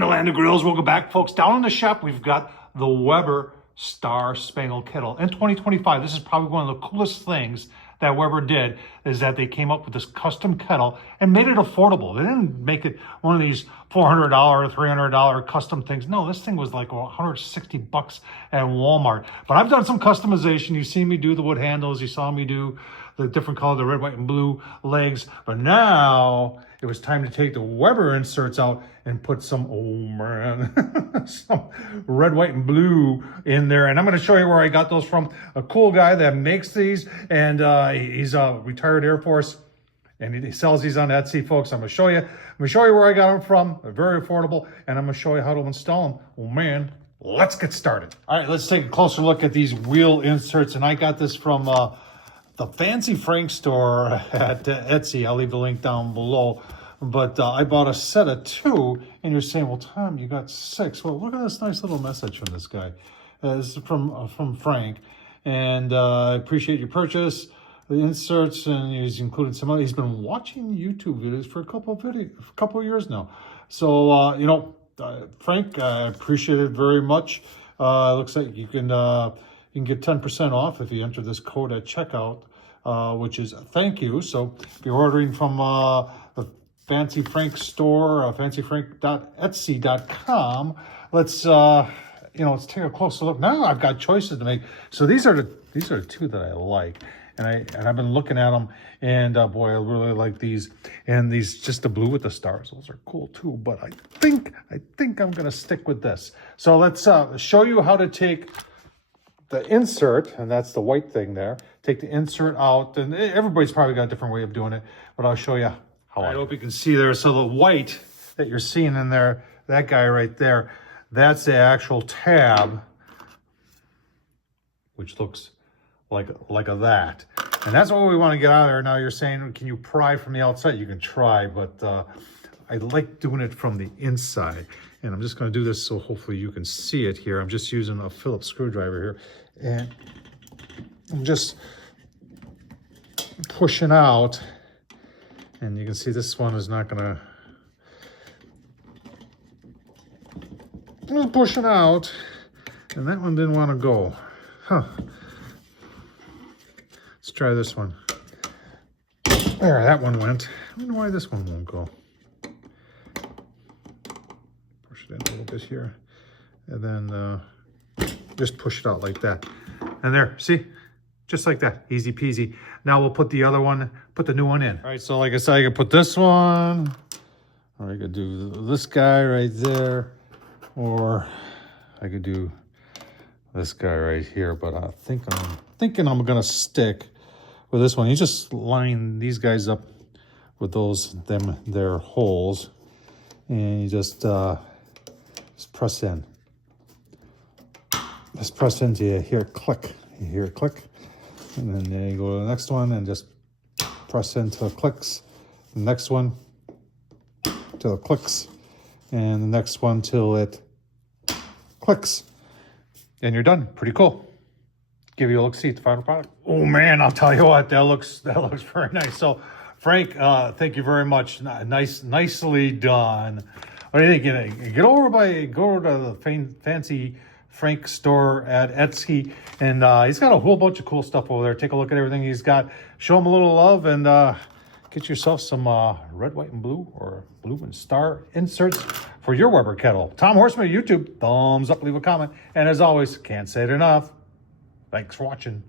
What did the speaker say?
In the land of grills, welcome back, folks. Down in the shop, we've got the Weber Star Spangled Kettle. In 2025, this is probably one of the coolest things that Weber did, is that they came up with this custom kettle and made it affordable. They didn't make it one of these $400, $300 custom things. No, this thing was like $160 at Walmart. But I've done some customization. You've seen me do the wood handles. You saw me do the different color, the red, white, and blue legs. But now it was time to take the Weber inserts out and put some, oh man, some red, white, and blue in there. And I'm going to show you where I got those from. A cool guy that makes these, and he's a retired Air Force, and he sells these on Etsy, folks. I'm going to show you. I'm going to show you where I got them from. They're very affordable, and I'm going to show you how to install them. Oh man, let's get started. All right, let's take a closer look at these wheel inserts, and I got this from the Fancy Frank store at Etsy. I'll leave the link down below. But I bought a set of 2, and you're saying, well, Tom, you got 6. Well, look at this nice little message from this guy. This is from Frank, and I appreciate your purchase. The inserts, and he's included some other. He's been watching YouTube videos for a couple of years now. So you know, Frank, I appreciate it very much. Looks like you can get 10% off if you enter this code at checkout, which is thank you. So if you're ordering from the Fancy Frank store, fancyfrank.etsy.com, let's let's take a closer look. Now I've got choices to make. So these are the 2 that I like, and I've been looking at them, and boy, I really like these. And these, just the blue with the stars, those are cool too. But I think I'm gonna stick with this. So let's show you how to take the insert, and that's the white thing there. Take the insert out, and everybody's probably got a different way of doing it, but I'll show you how. I hope you can see there. So the white that you're seeing in there, that guy right there, that's the actual tab, which looks like that. And that's what we want to get out of there. Now you're saying, can you pry from the outside? You can try, but I like doing it from the inside. And I'm just going to do this so hopefully you can see it here. I'm just using a Phillips screwdriver here, and I'm just pushing out, and you can see this one is not going to, pushing out, and that one didn't want to go. Huh. Let's try this one. There, that one went. I wonder why this one won't go. Push it in a little bit here, and then just push it out like that. And there, see? Just like that, easy peasy. Now we'll put the other one, put the new one in. All right, so like I said, I could put this one, or I could do this guy right there, or I could do this guy right here, but I'm thinking I'm gonna stick with this one. You just line these guys up with their holes, and you just press in. Just press into you hear it click. You hear it click, and then you go to the next one and just press into the clicks. The next one till it clicks, and the next one till it clicks. And you're done. Pretty cool. Give you a look, see at the final product. Oh man, I'll tell you what, that looks very nice. So Frank, thank you very much. Nicely done. What do you think? Go over to the Fancy Frank store at Etsy, and he's got a whole bunch of cool stuff over there. Take a look at everything he's got. Show him a little love, and get yourself some red, white, and blue, or blue and star inserts for your Weber kettle. Tom Horsman, YouTube, thumbs up, leave a comment, and as always, can't say it enough. Thanks for watching.